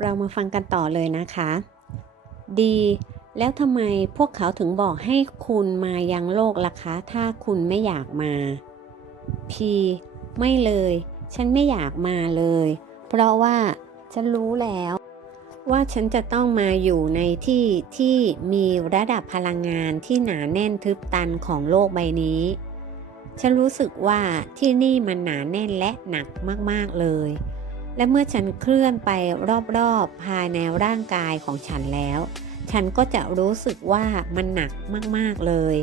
เรามาฟังกันต่อเลยนะคะ ดี แล้วทำไมพวกเขาถึงบอกให้คุณมายังโลกล่ะคะ ถ้าคุณไม่อยากมาพีไม่เลย ฉันไม่อยากมาเลย เพราะว่าฉันรู้แล้ว ว่าฉันจะต้องมาอยู่ในที่ที่มีระดับพลังงานที่หนาแน่นทึบตันของโลกใบนี้ ฉันรู้สึกว่าที่นี่มันหนาแน่นและหนักมากๆเลย และเมื่อฉันเคลื่อนไปรอบๆภายในร่างกายของฉันแล้ว ฉันก็จะรู้สึกว่ามันหนักมากๆเลย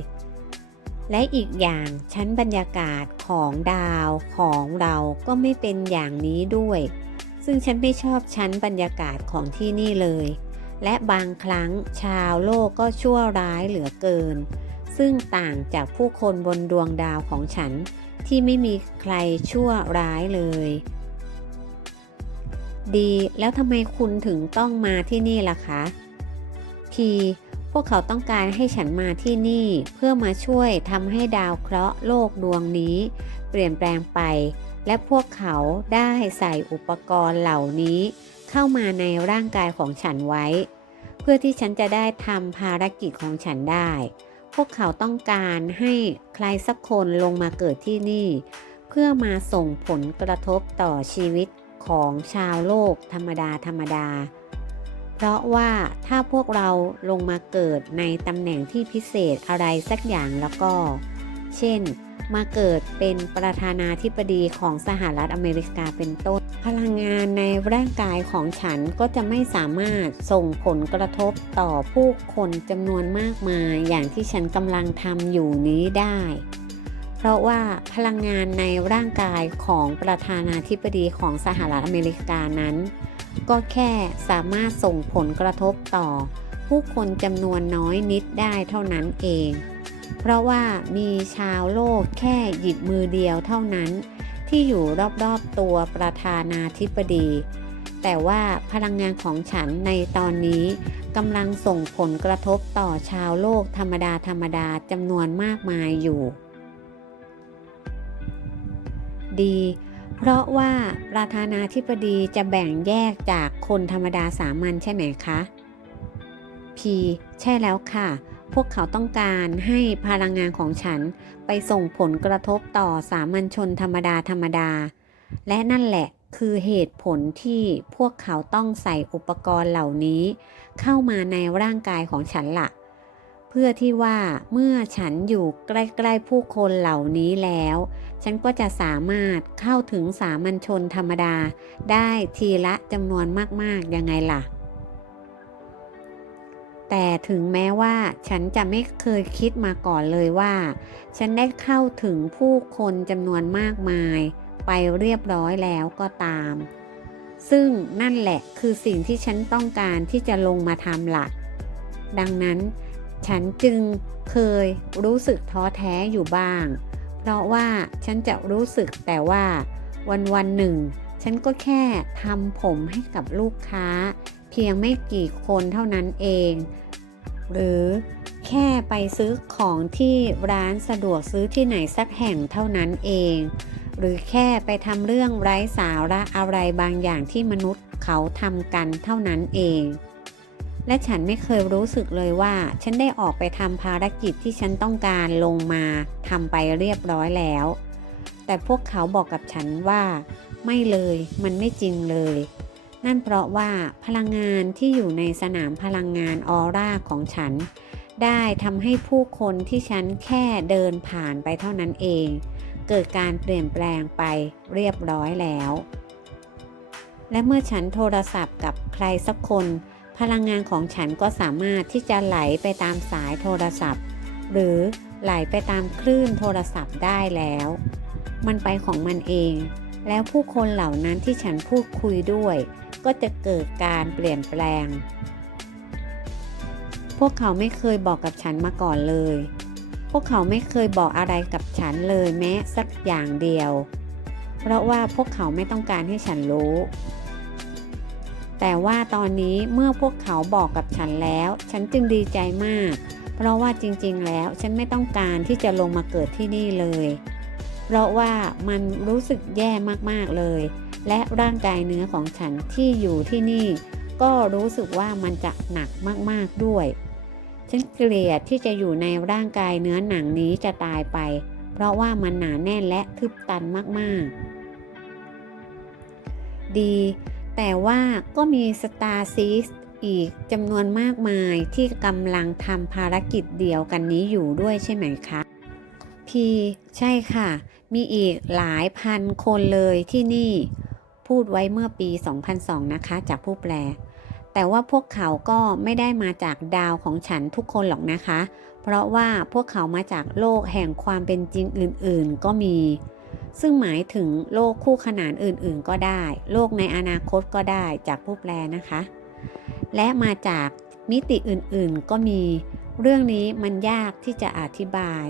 และอีกอย่างชั้นบรรยากาศของดาวของเราก็ไม่เป็นอย่างนี้ด้วย ซึ่งฉันไม่ชอบชั้นบรรยากาศของที่นี่เลย และบางครั้งชาวโลกก็ชั่วร้ายเหลือเกิน ซึ่งต่างจากผู้คนบนดวงดาวของฉันที่ไม่มีใครชั่วร้ายเลย ดี แล้วทำไมคุณถึงต้องมาที่นี่ล่ะคะพีพวกเขาต้องการให้ฉันมาที่นี่เพื่อมาช่วยทำให้ดาวเคราะห์โลกดวงนี้ เปลี่ยนแปลงไป และพวกเขาได้ใส่อุปกรณ์เหล่านี้ เข้ามาในร่างกายของฉันไว้ เพื่อที่ฉันจะได้ทำภารกิจของฉันได้ พวกเขาต้องการให้ใครสักคนลงมาเกิดที่นี่ เพื่อมาส่งผลกระทบต่อชีวิต ของชาวโลกธรรมดาธรรมดา เพราะว่าถ้าพวกเราลงมาเกิดในตำแหน่งที่พิเศษอะไรสักอย่างแล้วก็ เช่น มาเกิดเป็นประธานาธิบดีของสหรัฐอเมริกาเป็นต้น พลังงานในร่างกายของฉันก็จะไม่สามารถส่งผลกระทบต่อผู้คนจำนวนมากมายอย่างที่ฉันกำลังทำอยู่นี้ได้ เพราะว่าพลังงานในร่างกายของประธานาธิบดีของสหรัฐอเมริกานั้น ก็แค่สามารถส่งผลกระทบต่อ ผู้คนจำนวนน้อยนิดได้เท่านั้นเอง เพราะว่ามีชาวโลกแค่หยิบมือเดียวเท่านั้น ที่อยู่รอบๆตัวประธานาธิบดีแต่ว่าพลังงานของฉันในตอนนี้กำลังส่งผลกระทบต่อชาวโลกธรรมดาธรรมดาจำนวนมากมายอยู่ ดี เพราะว่าประธานาธิบดีจะแบ่งแยกจากคนธรรมดาสามัญใช่ไหมคะพีใช่แล้วค่ะ พวกเขาต้องการให้พลังงานของฉันไปส่งผลกระทบต่อสามัญชนธรรมดาธรรมดา และนั่นแหละคือเหตุผลที่พวกเขาต้องใส่อุปกรณ์เหล่านี้ เข้ามาในร่างกายของฉันละเพื่อที่ว่าเมื่อฉันอยู่ใกล้ ๆ ผู้คนเหล่านี้แล้ว ฉันก็จะสามารถเข้าถึงสามัญชนธรรมดา ได้ทีละจำนวนมากๆยังไงล่ะ แต่ถึงแม้ว่าฉันจะไม่เคยคิดมาก่อนเลยว่า ฉันได้เข้าถึงผู้คนจำนวนมากมาย ไปเรียบร้อยแล้วก็ตาม ซึ่งนั่นแหละคือสิ่งที่ฉันต้องการที่จะลงมาทำหลัก ดังนั้นฉันจึงเคยรู้สึกท้อแท้อยู่บ้าง เพราะว่าฉันจะรู้สึกแต่ว่าวันวันหนึ่ง ฉันก็แค่ทำผมให้กับลูกค้า เพียงไม่กี่คนเท่านั้นเอง หรือแค่ไปซื้อของที่ร้านสะดวกซื้อที่ไหนสักแห่งเท่านั้นเอง หรือแค่ไปทำเรื่องไร้สาระอะไรบางอย่างที่มนุษย์เขาทำกันเท่านั้นเอง และฉันไม่เคยรู้สึกเลยว่า ฉันได้ออกไปทำภารกิจที่ฉันต้องการลงมาทำไปเรียบร้อยแล้ว แต่พวกเขาบอกกับฉันว่า ไม่เลยมันไม่จริงเลย นั่นเพราะว่าพลังงานที่อยู่ในสนามพลังงานออร่าของฉัน ได้ทำให้ผู้คนที่ฉันแค่เดินผ่านไปเท่านั้นเอง เกิดการเปลี่ยนแปลงไปเรียบร้อยแล้ว และเมื่อฉันโทรศัพท์กับใครสักคน พลังงานของฉันก็สามารถที่จะไหลไปตามสายโทรศัพท์ หรือไหลไปตามคลื่นโทรศัพท์ได้แล้ว มันไปของมันเอง แล้วผู้คนเหล่านั้นที่ฉันพูดคุยด้วย ก็จะเกิดการเปลี่ยนแปลง พวกเขาไม่เคยบอกกับฉันมาก่อนเลย พวกเขาไม่เคยบอกอะไรกับฉันเลยแม้สักอย่างเดียว เพราะว่าพวกเขาไม่ต้องการให้ฉันรู้ แต่ว่าตอนนี้เมื่อพวกเขาบอกกับฉันแล้ว ฉันจึงดีใจมาก เพราะว่าจริงๆ แล้วฉันไม่ต้องการที่จะลงมาเกิดที่นี่เลย เพราะว่ามันรู้สึกแย่มากๆเลย และร่างกายเนื้อของฉันที่อยู่ที่นี่ ก็รู้สึกว่ามันจะหนักมากๆด้วย ฉันเกลียดที่จะอยู่ในร่างกายเนื้อหนังนี้จะตายไป เพราะว่ามันหนาแน่นและทึบตันมากๆ ดี แต่ว่าก็มีสตาร์ซีสอีกจำนวนมากมายที่กำลังทำภารกิจเดียวกันนี้อยู่ด้วยใช่ไหมคะพีใช่ค่ะ มีอีกหลายพันคนเลยที่นี่ พูดไว้เมื่อปี 2002 นะคะ จากผู้แปล แต่ว่าพวกเขาก็ไม่ได้มาจากดาวของฉันทุกคนหรอกนะคะ เพราะว่าพวกเขามาจากโลกแห่งความเป็นจริงอื่น ๆ ก็มี ซึ่งหมายถึงโลกคู่ขนานอื่นๆ ก็ได้ โลกในอนาคตก็ได้จากผู้แปลนะคะ และมาจากมิติอื่นๆก็มี เรื่องนี้มันยากที่จะอธิบาย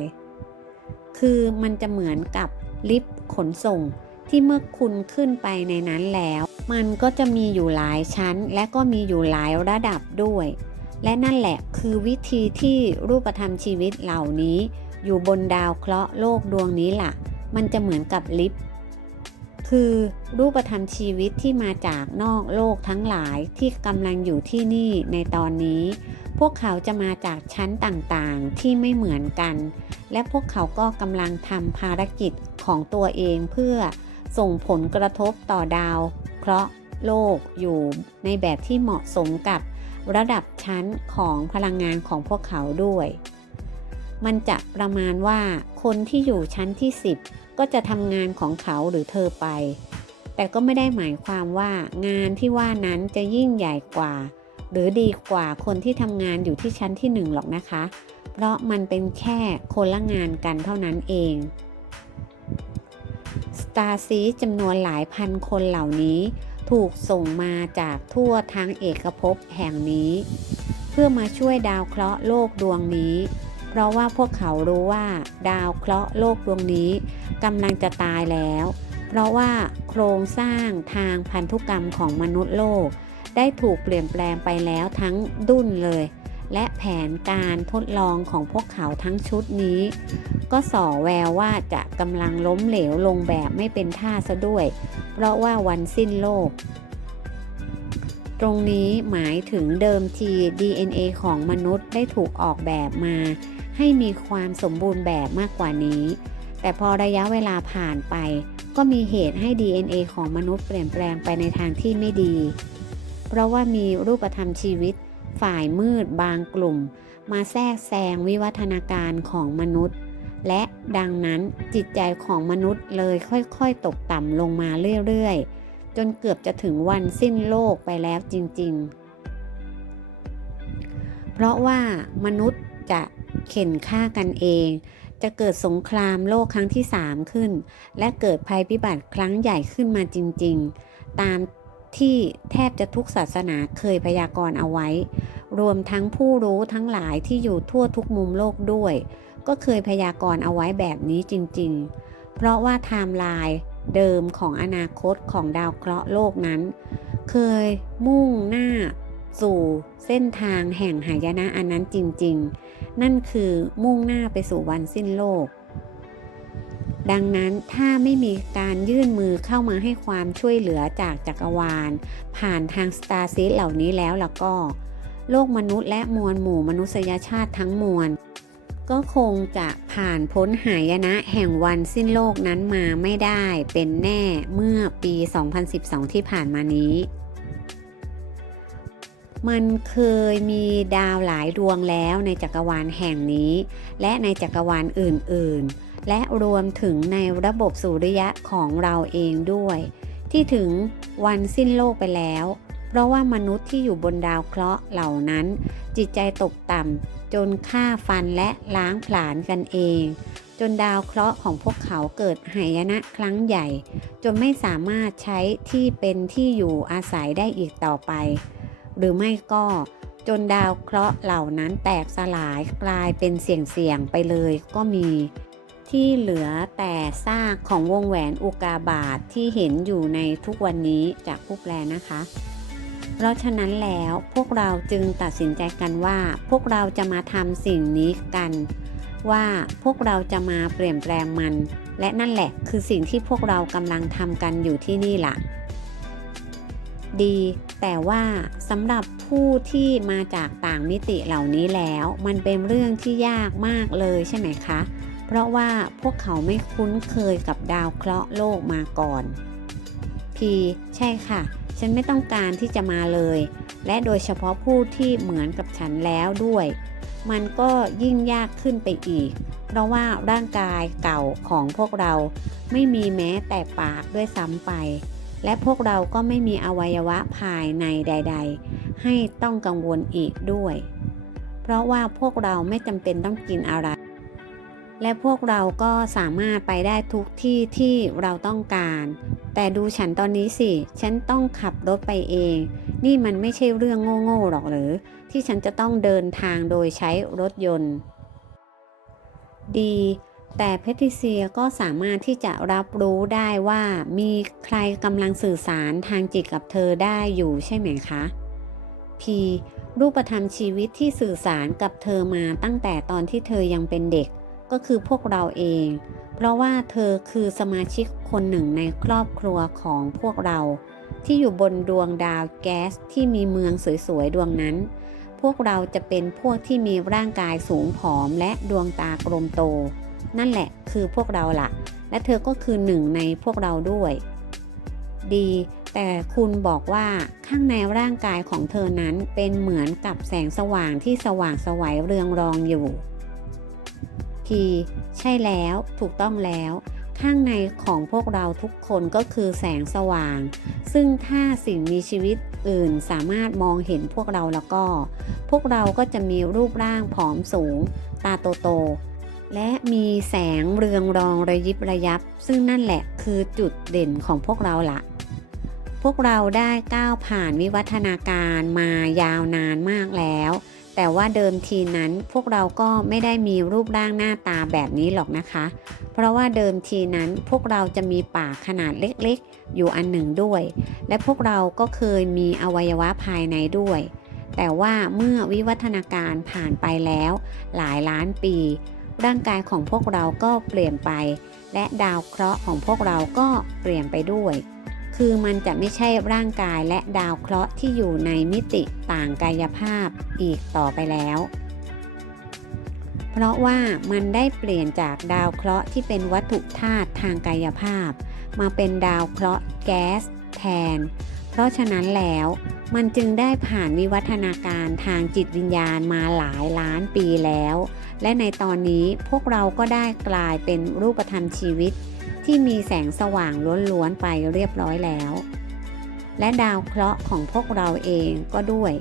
คือมันจะเหมือนกับลิฟต์ขนส่งที่เมื่อคุณขึ้นไปในนั้นแล้ว มันก็จะมีอยู่หลายชั้น และก็มีอยู่หลายระดับด้วย และนั่นแหละคือวิธีที่รูปธรรมชีวิตเหล่านี้ อยู่บนดาวเคราะห์โลกดวงนี้ล่ะ มันจะเหมือนกับลิฟต์คือรูปธรรมชีวิตที่มาจากนอกโลกทั้งหลายที่กำลังอยู่ที่นี่ในตอนนี้ พวกเขาจะมาจากชั้นต่างๆที่ไม่เหมือนกัน และพวกเขาก็กำลังทำภารกิจของตัวเองเพื่อส่งผลกระทบต่อดาวเคราะห์โลกอยู่ในแบบที่เหมาะสมกับระดับชั้นของพลังงานของพวกเขาด้วย มันจะประมาณว่าคนที่อยู่ชั้นที่ 10 ก็จะทำงานของเขาหรือเธอไป แต่ก็ไม่ได้หมายความว่างานที่ว่านั้นจะยิ่งใหญ่กว่า หรือดีกว่าคนที่ทำงานอยู่ที่ชั้นที่ 1 หรอกนะคะ เพราะมันเป็นแค่คนละงานกันเท่านั้นเองสตาร์ซีจำนวนหลายพันคนเหล่านี้ถูกส่งมาจากทั่วทั้งเอกภพแห่งนี้ เพื่อมาช่วยดาวเคราะห์โลกดวงนี้ ราะว่าพวกเขารู้ว่าดาวเคราะห์โลกดวงนี้กำลังจะตายแล้ว เพราะว่าโครงสร้างทางพันธุกรรมของมนุษย์โลก ได้ถูกเปลี่ยนแปลงไปแล้วทั้งดุนเลย และแผนการทดลองของพวกเขาทั้งชุดนี้ ก็ส่อแววว่าจะกำลังล้มเหลวลงแบบไม่เป็นท่าซะด้วย เพราะว่าวันสิ้นโลกตรงนี้หมายถึงเดิมที DNA ของมนุษย์ได้ถูกออกแบบมา ให้มีความสมบูรณ์แบบมากกว่านี้ แต่พอระยะเวลาผ่านไป ก็มีเหตุให้ DNA ของมนุษย์เปลี่ยนแปลงไปในทางที่ไม่ดี เพราะว่ามีรูปธรรมชีวิต ฝ่ายมืดบางกลุ่ม มาแทรกแซงวิวัฒนาการของมนุษย์ และดังนั้นจิตใจของมนุษย์เลยค่อยๆ ตกต่ำลงมาเรื่อยๆ จนเกือบจะถึงวันสิ้นโลกไปแล้วจริงๆ เพราะว่ามนุษย์จะ เข็นฆ่ากันเอง จะเกิดสงครามโลกครั้งที่3ขึ้น และเกิดภัยพิบัติครั้งใหญ่ขึ้นมาจริง ๆ ตามที่แทบจะทุกศาสนาเคยพยากรณ์เอาไว้ รวมทั้งผู้รู้ทั้งหลายที่อยู่ทั่วทุกมุมโลกด้วย ก็เคยพยากรณ์เอาไว้แบบนี้จริง ๆ เพราะว่าไทม์ไลน์เดิมของอนาคตของดาวเคราะห์โลกนั้น เคยมุ่งหน้าสู่เส้นทางแห่งหายนะอันนั้นจริง ๆ นั่นคือมุ่งหน้าไปสู่วันสิ้นโลก ดังนั้นถ้าไม่มีการยื่นมือเข้ามาให้ความช่วยเหลือจากจักรวาล ผ่านทางสตาร์ซีเหล่านี้แล้วแล้วก็ โลกมนุษย์และมวลหมู่มนุษยชาติทั้งมวล ก็คงจะผ่านพ้นหายนะแห่งวันสิ้นโลกนั้นมาไม่ได้เป็นแน่เมื่อปี 2012 ที่ผ่านมานี้ มันเคยมีดาวหลายดวงแล้วในจักรวาลแห่งนี้ และในจักรวาลอื่นๆ และรวมถึงในระบบสุริยะของเราเองด้วย ที่ถึงวันสิ้นโลกไปแล้ว เพราะว่ามนุษย์ที่อยู่บนดาวเคราะห์เหล่านั้น จิตใจตกต่ำจนฆ่าฟันและล้างผลาญกันเอง จนดาวเคราะห์ของพวกเขาเกิดหายนะครั้งใหญ่ จนไม่สามารถใช้ที่เป็นที่อยู่อาศัยได้อีกต่อไป หรือไม่ก็จนดาวเคราะห์เหล่านั้นแตกสลายกลายเป็นเสี่ยงๆไปเลยก็มี ที่เหลือแต่ซากของวงแหวนอุกาบาตทที่เห็นอยู่ในทุกวันนี้จากผู้แปลนะคะ เพราะฉะนั้นแล้วพวกเราจึงตัดสินใจกันว่า พวกเราจะมาทำสิ่งนี้กัน ว่าพวกเราจะมาเปลี่ยนแปลงมัน และนั่นแหละคือสิ่งที่พวกเรากำลังทำกันอยู่ที่นี่ล่ะ ดี แต่ว่าสำหรับผู้ที่มาจากต่างมิติเหล่านี้แล้ว มันเป็นเรื่องที่ยากมากเลยใช่ไหมคะ เพราะว่าพวกเขาไม่คุ้นเคยกับดาวเคราะห์โลกมาก่อนพีใช่ค่ะ ฉันไม่ต้องการที่จะมาเลย และโดยเฉพาะผู้ที่เหมือนกับฉันแล้วด้วย มันก็ยิ่งยากขึ้นไปอีก เพราะว่าร่างกายเก่าของพวกเราไม่มีแม้แต่ปากด้วยซ้ำไป และพวกเราก็ไม่มีอวัยวะภายในใด ๆ ให้ต้องกังวลอีกด้วย เพราะว่าพวกเราไม่จำเป็นต้องกินอะไร และพวกเราก็สามารถไปได้ทุกที่ที่เราต้องการ แต่ดูฉันตอนนี้สิ ฉันต้องขับรถไปเอง นี่มันไม่ใช่เรื่องโง่ๆหรอกหรือ ที่ฉันจะต้องเดินทางโดยใช้รถยนต์ ดี แต่แพทริเซียก็สามารถที่จะรับรู้ได้ว่ามีใครกำลังสื่อสารทางจิตกับเธอได้อยู่ใช่ไหมคะพีรูปธรรมชีวิตที่สื่อสารกับเธอมาตั้งแต่ตอนที่เธอยังเป็นเด็กก็คือพวกเราเอง เพราะว่าเธอคือสมาชิกคนหนึ่งในครอบครัวของพวกเรา ที่อยู่บนดวงดาวแก๊สที่มีเมืองสวยๆดวงนั้น พวกเราจะเป็นพวกที่มีร่างกายสูงผอมและดวงตากลมโต นั่นแหละคือพวกเราละ่ะและเธอก็คือหนึ่งในพวกเราด้วย ดี แต่คุณบอกว่าข้างในร่างกายของเธอนั้นเป็นเหมือนกับแสงสว่างที่สว่างสวัยเรืองรองอยู่พีใช่แล้วถูกต้องแล้วข้างในของพวกเราทุกคนก็คือแสงสว่าง ซึ่งถ้าสิ่งมีชีวิตอื่นสามารถมองเห็นพวกเราแล้วก็ พวกเราก็จะมีรูปร่างผอมสูง ตาโตๆ และมีแสงเรืองรองระยิบระยับ ซึ่งนั่นแหละคือจุดเด่นของพวกเราละพวกเราได้ก้าวผ่านวิวัฒนาการมายาวนานมากแล้ว แต่ว่าเดิมทีนั้นพวกเราก็ไม่ได้มีรูปร่างหน้าตาแบบนี้หรอกนะคะ เพราะว่าเดิมทีนั้นพวกเราจะมีปากขนาดเล็กๆ อยู่อันหนึ่งด้วย และพวกเราก็เคยมีอวัยวะภายในด้วย แต่ว่าเมื่อวิวัฒนาการผ่านไปแล้ว หลายล้านปี ร่างกายของพวกเราก็เปลี่ยนไป และดาวเคราะห์ของพวกเราก็เปลี่ยนไปด้วย คือมันจะไม่ใช่ร่างกายและดาวเคราะห์ที่อยู่ในมิติต่างกายภาพอีกต่อไปแล้ว เพราะว่ามันได้เปลี่ยนจากดาวเคราะห์ที่เป็นวัตถุธาตุทางกายภาพ มาเป็นดาวเคราะห์แก๊สแทน เพราะฉะนั้นแล้วมันจึงได้ผ่านวิวัฒนาการทางจิตวิญญาณมาหลายล้านปีแล้ว และในตอนนี้พวกเราก็ได้กลายเป็นรูปธรรมชีวิต ที่มีแสงสว่างล้วนๆไปเรียบร้อยแล้ว และดาวเคราะห์ของพวกเราเองก็ด้วย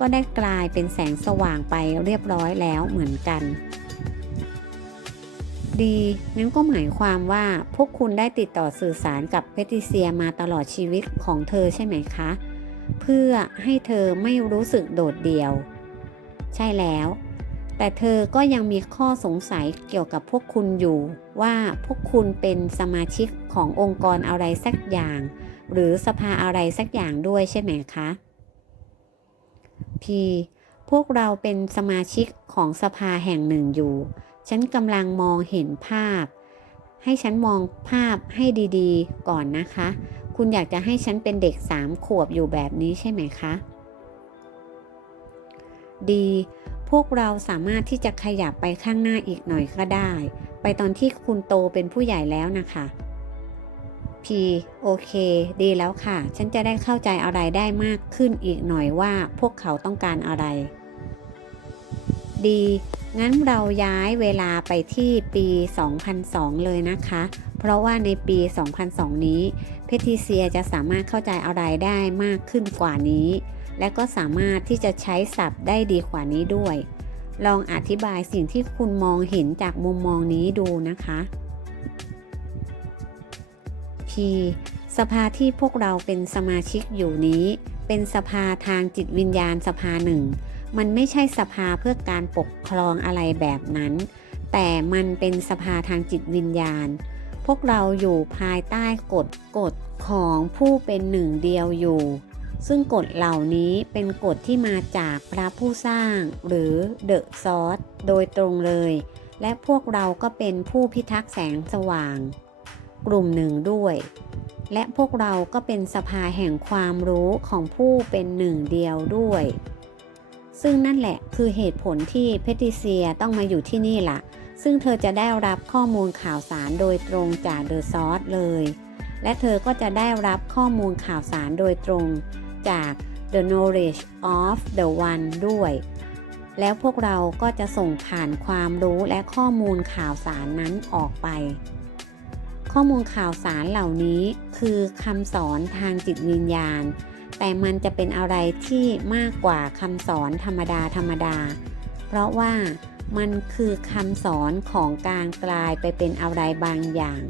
ก็ได้กลายเป็นแสงสว่างไปเรียบร้อยแล้วเหมือนกัน ดีงั้นก็หมายความว่าพวกคุณได้ติดต่อสื่อสารกับเพทริเซียมาตลอดชีวิตของเธอใช่ไหมคะ เพื่อให้เธอไม่รู้สึกโดดเดี่ยว ใช่แล้ว แต่เธอก็ยังมีข้อสงสัยเกี่ยวกับพวกคุณอยู่ ว่าพวกคุณเป็นสมาชิกขององค์กรอะไรสักอย่าง หรือสภาอะไรสักอย่างด้วยใช่ไหมคะ พี พวกเราเป็นสมาชิกของสภาแห่งหนึ่งอยู่ ฉันกำลังมองเห็นภาพ ให้ฉันมองภาพให้ดีๆ ก่อนนะคะ คุณอยากจะให้ฉันเป็นเด็กสามขวบอยู่แบบนี้ใช่ไหมคะ ดี พวกเราสามารถที่จะขยับไปข้างหน้าอีกหน่อยก็ได้ ไปตอนที่คุณโตเป็นผู้ใหญ่แล้วนะคะพีโอเคดีแล้วค่ะ ฉันจะได้เข้าใจอะไรได้มากขึ้นอีกหน่อยว่าพวกเขาต้องการอะไรดีงั้นเราย้ายเวลาไปที่ปี 2002 เลยนะคะ เพราะว่าในปี 2002 นี้ เพทิเซียจะสามารถเข้าใจอะไรได้มากขึ้นกว่านี้ และก็สามารถที่จะใช้ศัพท์ได้ดีกว่านี้ด้วย ลองอธิบายสิ่งที่คุณมองเห็นจากมุมมองนี้ดูนะคะ P สภาที่พวกเราเป็นสมาชิกอยู่นี้ เป็นสภาทางจิตวิญญาณสภาหนึ่ง มันไม่ใช่สภาเพื่อการปกครองอะไรแบบนั้น แต่มันเป็นสภาทางจิตวิญญาณ พวกเราอยู่ภายใต้กฎกฎของผู้เป็นหนึ่งเดียวอยู่ ซึ่งกฎเหล่านี้เป็นกฎที่มาจากพระผู้สร้างหรือเดอะซอสโดยตรงเลย และพวกเราก็เป็นผู้พิทักษ์แสงสว่าง กลุ่มหนึ่งด้วย และพวกเราก็เป็นสภาแห่งความรู้ของผู้เป็นหนึ่งเดียวด้วย ซึ่งนั่นแหละคือเหตุผลที่เพติเซียต้องมาอยู่ที่นี่ล่ะ ซึ่งเธอจะได้รับข้อมูลข่าวสารโดยตรงจากเดอะซอสเลย และเธอก็จะได้รับข้อมูลข่าวสารโดยตรง จาก The Knowledge of the One ด้วย แล้วพวกเราก็จะส่งผ่านความรู้และข้อมูลข่าวสารนั้นออกไป ข้อมูลข่าวสารเหล่านี้คือคำสอนทางจิตวิญญาณ แต่มันจะเป็นอะไรที่มากกว่าคำสอนธรรมดาธรรมดา เพราะว่ามันคือคำสอนของการกลายไปเป็นอะไรบางอย่าง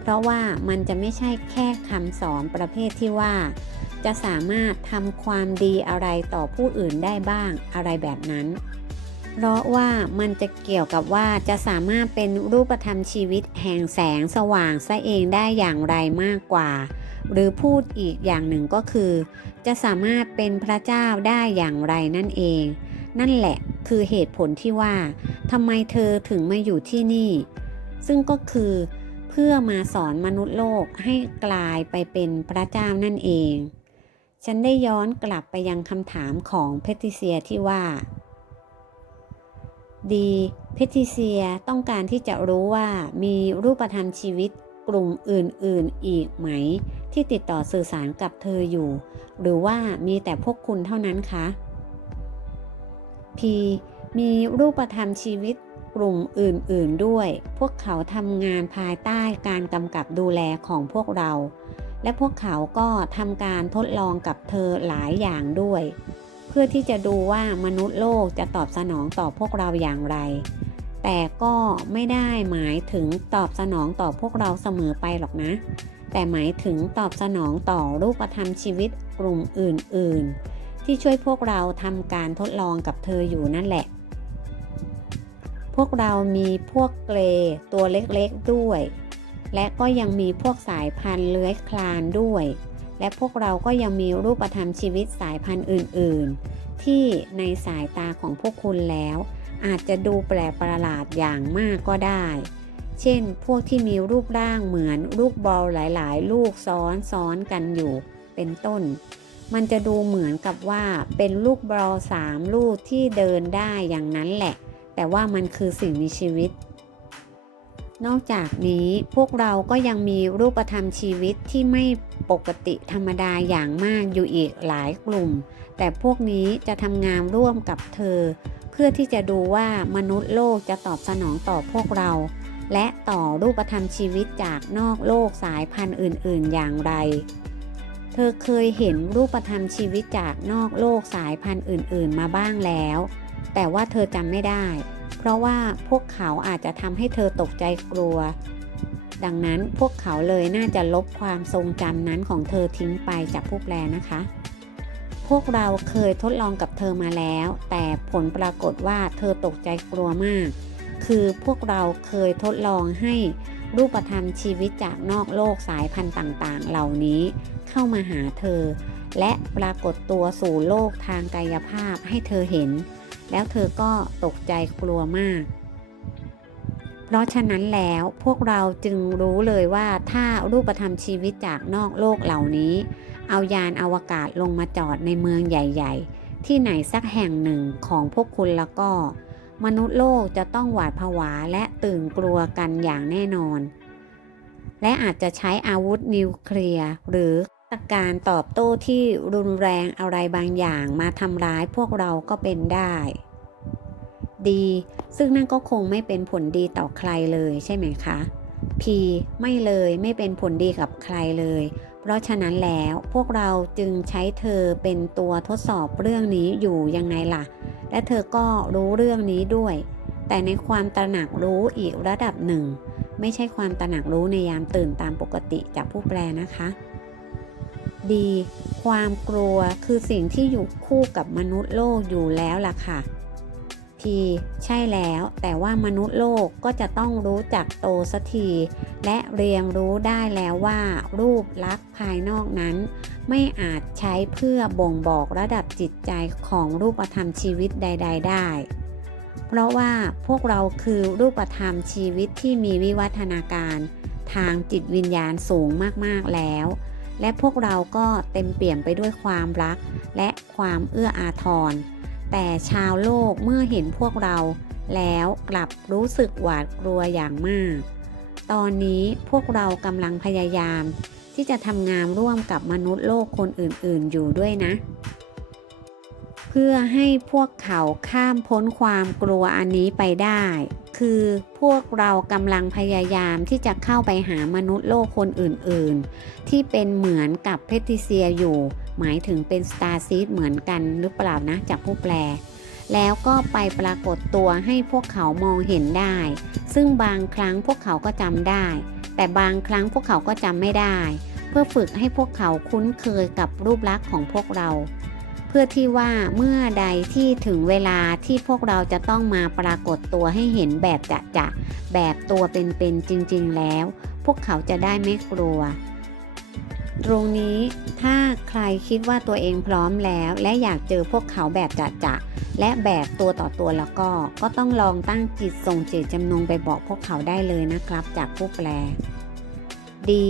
เพราะว่ามันจะไม่ใช่แค่คำสอนประเภทที่ว่า จะสามารถทำความดีอะไรต่อผู้อื่นได้บ้างอะไรแบบนั้น เพราะว่ามันจะเกี่ยวกับว่าจะสามารถเป็นรูปธรรมชีวิตแห่งแสงสว่างซะเองได้อย่างไรมากกว่า หรือพูดอีกอย่างหนึ่งก็คือ จะสามารถเป็นพระเจ้าได้อย่างไรนั่นเอง นั่นแหละคือเหตุผลที่ว่าทำไมเธอถึงมาอยู่ที่นี่ ซึ่งก็คือเพื่อมาสอนมนุษย์โลกให้กลายไปเป็นพระเจ้านั่นเอง ฉันได้ย้อนกลับไปยังคำถามของเพติเซียที่ว่า ดีเพติเซียต้องการที่จะรู้ว่ามีรูปธรรมชีวิตกลุ่มอื่นๆอีกไหม ที่ติดต่อสื่อสารกับเธออยู่ หรือว่ามีแต่พวกคุณเท่านั้นคะ P มีรูปธรรมชีวิตกลุ่มอื่น ๆด้วย พวกเขาทำงานภายใต้การกำกับดูแลของพวกเรา และพวกเขาก็ทำการทดลองกับเธอหลายอย่างด้วย เพื่อที่จะดูว่ามนุษย์โลกจะตอบสนองต่อพวกเราอย่างไร แต่ก็ไม่ได้หมายถึงตอบสนองต่อพวกเราเสมอไปหรอกนะ แต่หมายถึงตอบสนองต่อรูปธรรมชีวิตกลุ่มอื่น ๆ ที่ช่วยพวกเราทำการทดลองกับเธออยู่นั่นแหละ พวกเรามีพวกเกรตัวเล็กๆด้วย และก็ยังมีพวกสายพันธุ์เลื้อยคลานด้วย และพวกเราก็ยังมีรูปธรรมชีวิตสายพันธุ์อื่น ๆ ที่ในสายตาของพวกคุณแล้ว อาจจะดูแปลกประหลาดอย่างมากก็ได้ เช่น พวกที่มีรูปร่างเหมือนลูกบอลหลาย ๆ ลูกซ้อนซ้อนกันอยู่ เป็นต้น มันจะดูเหมือนกับว่าเป็นลูกบอลสามลูกที่เดินได้อย่างนั้นแหละ แต่ว่ามันคือสิ่งมีชีวิต นอกจากนี้พวกเราก็ยังมีรูปธรรมชีวิตที่ไม่ปกติธรรมดาอย่างมากอยู่อีกหลายกลุ่ม แต่พวกนี้จะทำงานร่วมกับเธอ เพื่อที่จะดูว่ามนุษย์โลกจะตอบสนองต่อพวกเรา และต่อรูปธรรมชีวิตจากนอกโลกสายพันธุ์อื่น ๆ อย่างไร เธอเคยเห็นรูปธรรมชีวิตจากนอกโลกสายพันธุ์อื่น ๆ มาบ้างแล้ว แต่ว่าเธอจำไม่ได้ เพราะว่าพวกเขาอาจจะทำให้เธอตกใจกลัว ดังนั้นพวกเขาเลยน่าจะลบความทรงจำนั้นของเธอทิ้งไปจากผู้แปลนะคะ พวกเราเคยทดลองกับเธอมาแล้ว แต่ผลปรากฏว่าเธอตกใจกลัวมาก คือพวกเราเคยทดลองให้รูปธรรมชีวิตจากนอกโลกสายพันธุ์ต่างๆ เหล่านี้เข้ามาหาเธอ และปรากฏตัวสู่โลกทางกายภาพให้เธอเห็น แล้วเธอก็ตกใจกลัวมาก เพราะฉะนั้นแล้วพวกเราจึงรู้เลยว่าถ้ารูปธรรมชีวิตจากนอกโลกเหล่านี้ เอายานอวกาศลงมาจอดในเมืองใหญ่ ๆ ที่ไหนสักแห่งหนึ่งของพวกคุณแล้วก็ มนุษย์โลกจะต้องหวาดผวาและตื่นกลัวกันอย่างแน่นอนและอาจจะใช้อาวุธนิวเคลียร์หรือ การตอบโต้ที่รุนแรงอะไรบางอย่างมาทำร้ายพวกเราก็เป็นได้ ดี ซึ่งนั่นก็คงไม่เป็นผลดีต่อใครเลยใช่ไหมคะ P ไม่เลยไม่เป็นผลดีกับใครเลย เพราะฉะนั้นแล้วพวกเราจึงใช้เธอเป็นตัวทดสอบเรื่องนี้อยู่ยังไงล่ะ และเธอก็รู้เรื่องนี้ด้วย แต่ในความตระหนักรู้อีกระดับหนึ่ง ไม่ใช่ความตระหนักรู้ในยามตื่นตามปกติจากผู้แปลนะคะ ดี ความกลัวคือสิ่งที่อยู่คู่กับมนุษย์โลกอยู่แล้วล่ะค่ะทีใช่แล้วแต่ว่ามนุษย์โลกก็จะต้องรู้จักโตสักที และเรียนรู้ได้แล้วว่า รูปลักษณ์ภายนอกนั้น ไม่อาจใช้เพื่อบ่งบอกระดับจิตใจของรูปธรรมชีวิตใด ๆ ได้เพราะว่าพวกเราคือรูปธรรมชีวิตที่มีวิวัฒนาการ ทางจิตวิญญาณสูงมาก ๆ แล้ว และพวกเราก็เต็มเปี่ยมไปด้วยความรัก และความเอื้ออาทร แต่ชาวโลกเมื่อเห็นพวกเราแล้วกลับรู้สึกหวาดกลัวอย่างมาก ตอนนี้พวกเรากำลังพยายาม ที่จะทำงานร่วมกับมนุษย์โลกคนอื่นๆ อยู่ด้วยนะ พื่อให้พวกเขาข้ามพ้นความกลัวอันนี้ไปได้ คือพวกเรากำลังพยายามที่จะเข้าไปหามนุษย์โลกคนอื่นๆ ที่เป็นเหมือนกับเพทิเซียอยู่ หมายถึงเป็นสตาร์ซีดเหมือนกันหรือเปล่านะจากผู้แปล แล้วก็ไปปรากฏตัวให้พวกเขามองเห็นได้ ซึ่งบางครั้งพวกเขาก็จำได้ แต่บางครั้งพวกเขาก็จำไม่ได้ เพื่อฝึกให้พวกเขาคุ้นเคยกับรูปลักษณ์ของพวกเรา พื่อที่ว่าเมื่อใดที่ถึงเวลาที่พวกเราจะต้องมาปรากฏตัวให้เห็นแบบจะจะแบบตัวเป็นๆจริงๆแล้ว พวกเขาจะได้ไม่กลัว ตรงนี้ถ้าใครคิดว่าตัวเองพร้อมแล้ว และอยากเจอพวกเขาแบบจะจะและแบบตัวต่อตัวแล้วก็ ก็ต้องลองตั้งจิตส่งเจตจำนงไปบอกพวกเขาได้เลยนะครับ จากผู้แปล ดี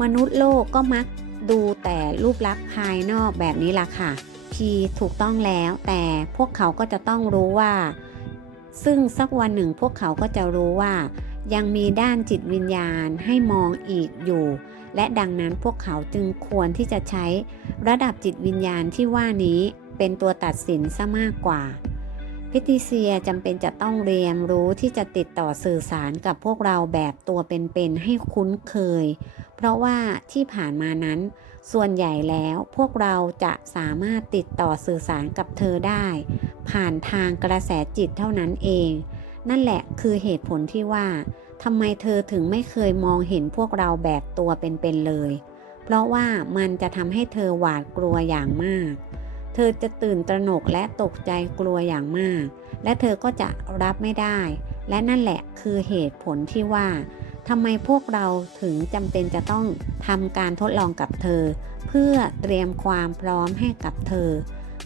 มนุษย์โลกก็มักดูแต่รูปลักษณ์ภายนอกแบบนี้ล่ะค่ะ ทีถูกต้องแล้ว แต่พวกเขาก็จะต้องรู้ว่า ซึ่งสักวันหนึ่งพวกเขาก็จะรู้ว่า ยังมีด้านจิตวิญญาณให้มองอีกอยู่ และดังนั้นพวกเขาจึงควรที่จะใช้ระดับจิตวิญญาณที่ว่านี้เป็นตัวตัดสินซะมากกว่าพิติเซียจำเป็นจะต้องเรียนรู้ที่จะติดต่อสื่อสารกับพวกเราแบบตัวเป็นๆให้คุ้นเคย เพราะว่าที่ผ่านมานั้น ส่วนใหญ่แล้วพวกเราจะสามารถติดต่อสื่อสารกับเธอได้ ผ่านทางกระแสจิตเท่านั้นเอง นั่นแหละคือเหตุผลที่ว่าทำไมเธอถึงไม่เคยมองเห็นพวกเราแบบตัวเป็นๆเลย เพราะว่ามันจะทำให้เธอหวาดกลัวอย่างมาก เธอจะตื่นตระหนกและตกใจกลัวอย่างมาก และเธอก็จะรับไม่ได้ และนั่นแหละคือเหตุผลที่ว่า ทำไมพวกเราถึงจำเป็นจะต้องทำการทดลองกับเธอ เพื่อเตรียมความพร้อมให้กับเธอ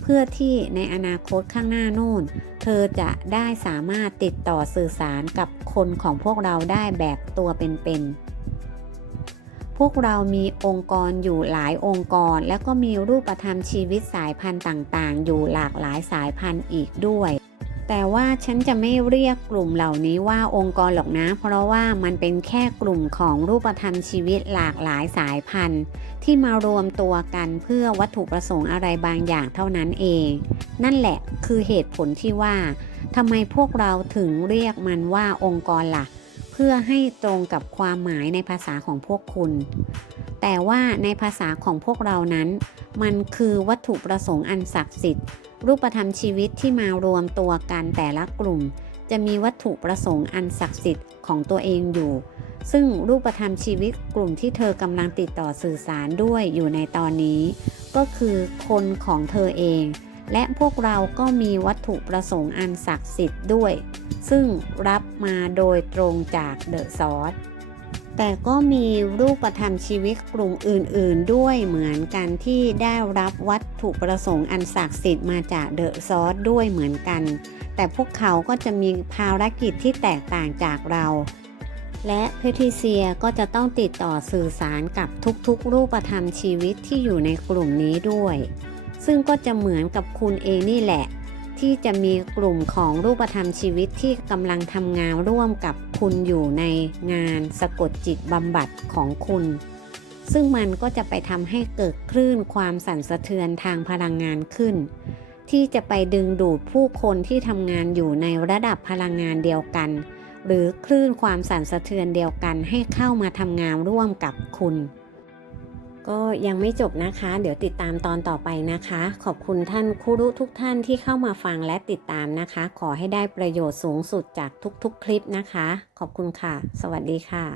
เพื่อที่ในอนาคตข้างหน้านู่น เธอจะได้สามารถติดต่อสื่อสารกับคนของพวกเราได้แบบตัวเป็นๆพวกเรามีองค์กรอยู่หลายองค์กร แล้วก็มีรูปธรรมชีวิตสายพันธุ์ต่าง ๆ อยู่หลากหลายสายพันธุ์อีกด้วย แต่ว่าฉันจะไม่เรียกกลุ่มเหล่านี้ว่าองค์กรหรอกนะ เพราะว่ามันเป็นแค่กลุ่มของรูปธรรมชีวิตหลากหลายสายพันธุ์ ที่มารวมตัวกันเพื่อวัตถุประสงค์อะไรบางอย่างเท่านั้นเอง นั่นแหละคือเหตุผลที่ว่าทำไมพวกเราถึงเรียกมันว่าองค์กรล่ะ เพื่อให้ตรงกับความหมายในภาษาของพวกคุณ แต่ว่าในภาษาของพวกเรานั้น มันคือวัตถุประสงค์อันศักดิ์สิทธิ์ รูปธรรมชีวิตที่มารวมตัวกันแต่ละกลุ่ม จะมีวัตถุประสงค์อันศักดิ์สิทธิ์ของตัวเองอยู่ ซึ่งรูปธรรมชีวิตกลุ่มที่เธอกำลังติดต่อสื่อสารด้วยอยู่ในตอนนี้ ก็คือคนของเธอเอง และพวกเราก็มีวัตถุประสงค์อันศักดิ์สิทธิ์ด้วย ซึ่งรับมาโดยตรงจากเดอะซอส แต่ก็มีรูปธรรมชีวิตกลุ่มอื่น ๆ ด้วยเหมือนกันที่ได้รับวัตถุประสงค์อันศักดิ์สิทธิ์มาจากเดอะซอสด้วยเหมือนกัน แต่พวกเขาก็จะมีภารกิจที่แตกต่างจากเรา และเพทิเซียก็จะต้องติดต่อสื่อสารกับทุกๆ รูปธรรมชีวิตที่อยู่ในกลุ่มนี้ด้วย ซึ่งก็จะเหมือนกับคุณเองนี่แหละ ที่จะมีกลุ่มของรูปธรรมชีวิตที่กำลังทำงานร่วมกับคุณอยู่ในงานสะกดจิตบำบัดของคุณ ซึ่งมันก็จะไปทำให้เกิดคลื่นความสั่นสะเทือนทางพลังงานขึ้น ที่จะไปดึงดูดผู้คนที่ทำงานอยู่ในระดับพลังงานเดียวกัน หรือคลื่นความสั่นสะเทือนเดียวกันให้เข้ามาทำงานร่วมกับคุณ ก็ยังไม่จบนะคะ เดี๋ยวติดตามตอนต่อไปนะคะ ขอบคุณท่านครูรุทุกท่านที่เข้ามาฟังและติดตามนะคะ ขอให้ได้ประโยชน์สูงสุดจากทุกๆคลิปนะคะ ขอบคุณค่ะ สวัสดีค่ะ